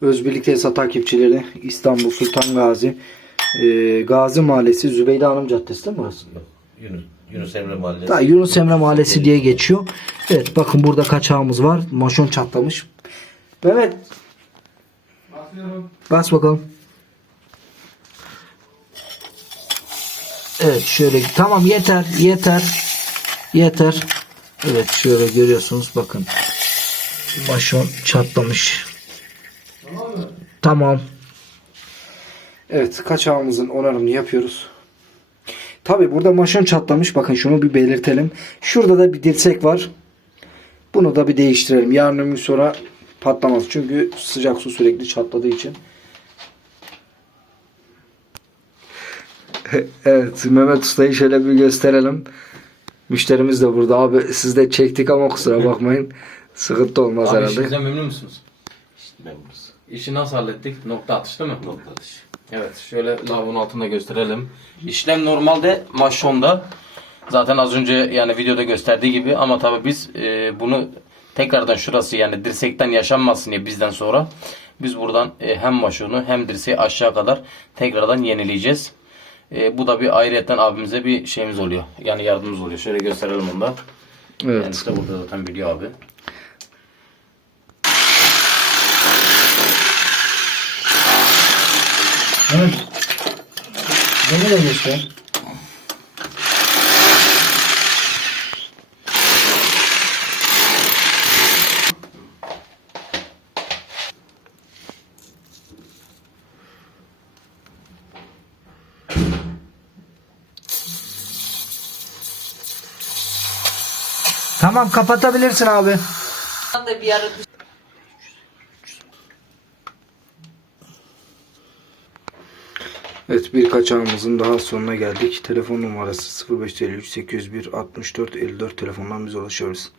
Özbirlik Tesisat takipçileri İstanbul Sultan Gazi e, Gazi Mahallesi Zübeyde Hanım Caddesi değil mi burası? Yunus, Yunus Emre Mahallesi. Da Yunus Emre Mahallesi diye geçiyor. Evet bakın burada kaçağımız var. Maşon çatlamış. Mehmet bas bakalım. Evet şöyle tamam yeter yeter yeter. Evet şöyle görüyorsunuz bakın. Maşon çatlamış. Tamam. Evet kaçağımızın onarımını yapıyoruz. Tabi burada maşon çatlamış. Bakın şunu bir belirtelim. Şurada da bir dirsek var. Bunu da bir değiştirelim. Yarın ömür sonra patlamaz. Çünkü sıcak su sürekli çatladığı için. evet Mehmet Usta'yı şöyle bir gösterelim. Müşterimiz de burada. Abi siz de çektik ama kusura bakmayın. Sıkıntı olmaz Abi herhalde. işinizden memnun musunuz? Memnunuz. İşi nasıl hallettik? Nokta atış değil mi? Nokta atışı. Evet şöyle lavabonun altında gösterelim. İşlem normalde maşonda. Zaten az önce yani videoda gösterdiği gibi ama tabii biz e, bunu tekrardan şurası yani dirsekten yaşanmasın diye bizden sonra biz buradan e, hem maşonu hem dirseği aşağı kadar tekrardan yenileyeceğiz. E, bu da bir ayrıyetten abimize bir şeyimiz oluyor. Yani yardımımız oluyor. Şöyle gösterelim onu da. Evet. Kendisi de burada zaten biliyor abi. Evet. Beni de göster. Tamam kapatabilirsin abi. da bir ara Evet bir kaçağımızın daha sonuna geldik. Telefon numarası 0553 801 64 54 telefondan bize ulaşabilirsiniz.